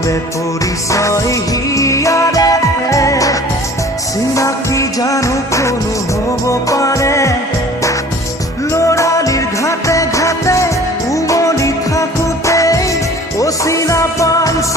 নহ'লে পৰিচয় হিয়াৰে চিনাকি জানো কোনো হ'ব পাৰে ল'ৰালিৰ ঘাটে ঘাটে উমলি থাকোঁতেই অচিনা পাঞ্চ